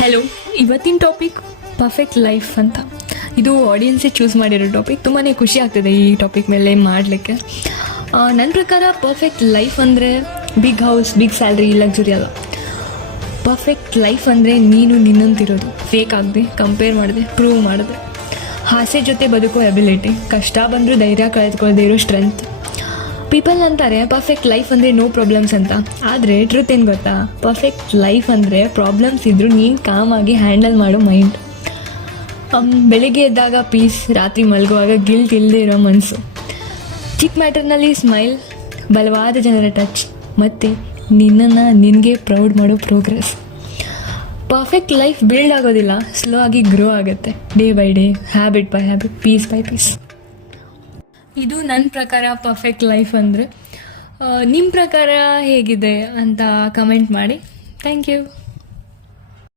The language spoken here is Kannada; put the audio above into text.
ಹಲೋ, ಇವತ್ತಿನ ಟಾಪಿಕ್ ಪರ್ಫೆಕ್ಟ್ ಲೈಫ್ ಅಂತ. ಇದು ಆಡಿಯನ್ಸೇ ಚೂಸ್ ಮಾಡಿರೋ ಟಾಪಿಕ್. ತುಂಬಾ ಖುಷಿ ಆಗ್ತದೆ ಈ ಟಾಪಿಕ್ ಮೇಲೆ ಮಾಡಲಿಕ್ಕೆ. ನನ್ನ ಪ್ರಕಾರ ಪರ್ಫೆಕ್ಟ್ ಲೈಫ್ ಅಂದರೆ big house, big salary, luxury ಅಲ್ಲ. ಪರ್ಫೆಕ್ಟ್ ಲೈಫ್ ಅಂದರೆ ನೀನು ನಿನ್ನಂತಿರೋದು, ಫೇಕ್ ಆಗದೆ, ಕಂಪೇರ್ ಮಾಡದೆ, ಪ್ರೂವ್ ಮಾಡದೆ, ಹಾಸ್ಯ ಜೊತೆ ಬದುಕೋ ಎಬಿಲಿಟಿ, ಕಷ್ಟ ಬಂದರೂ ಧೈರ್ಯ ಕಳೆದುಕೊಳ್ಳದೆ ಇರೋ ಸ್ಟ್ರೆಂತ್. ಪೀಪಲ್ ಅಂತಾರೆ ಪರ್ಫೆಕ್ಟ್ ಲೈಫ್ ಅಂದರೆ ನೋ ಪ್ರಾಬ್ಲಮ್ಸ್ ಅಂತ. ಆದರೆ ಟ್ರೂತ್ ಏನು ಗೊತ್ತಾ? ಪರ್ಫೆಕ್ಟ್ ಲೈಫ್ ಅಂದರೆ ಪ್ರಾಬ್ಲಮ್ಸ್ ಇದ್ದರೂ ನೀನು ಕಾಮಾಗಿ ಹ್ಯಾಂಡಲ್ ಮಾಡೋ ಮೈಂಡ್. ಬೆಳಿಗ್ಗೆ ಎದ್ದಾಗ ಪೀಸ್, ರಾತ್ರಿ ಮಲಗುವಾಗ ಗಿಲ್ಟ್ ಇಲ್ಲದೆ ಇರೋ ಮನಸ್ಸು, ಚಿಕ್ಕ ಮ್ಯಾಟರ್ನಲ್ಲಿ ಸ್ಮೈಲ್, ಬಲವಾದ ಜನರ ಟಚ್, ಮತ್ತು ನಿನ್ನನ್ನು ನಿನಗೆ ಪ್ರೌಡ್ ಮಾಡೋ ಪ್ರೋಗ್ರೆಸ್. ಪರ್ಫೆಕ್ಟ್ ಲೈಫ್ ಬಿಲ್ಡ್ ಆಗೋದಿಲ್ಲ, ಸ್ಲೋ ಆಗಿ ಗ್ರೋ ಆಗುತ್ತೆ, day by day, habit by habit, piece by piece. ಇದು ನನ್ನ ಪ್ರಕಾರ ಪರ್ಫೆಕ್ಟ್ ಲೈಫ್ ಅಂದರೆ. ನಿಮ್ಮ ಪ್ರಕಾರ ಹೇಗಿದೆ ಅಂತ ಕಮೆಂಟ್ ಮಾಡಿ. Thank you.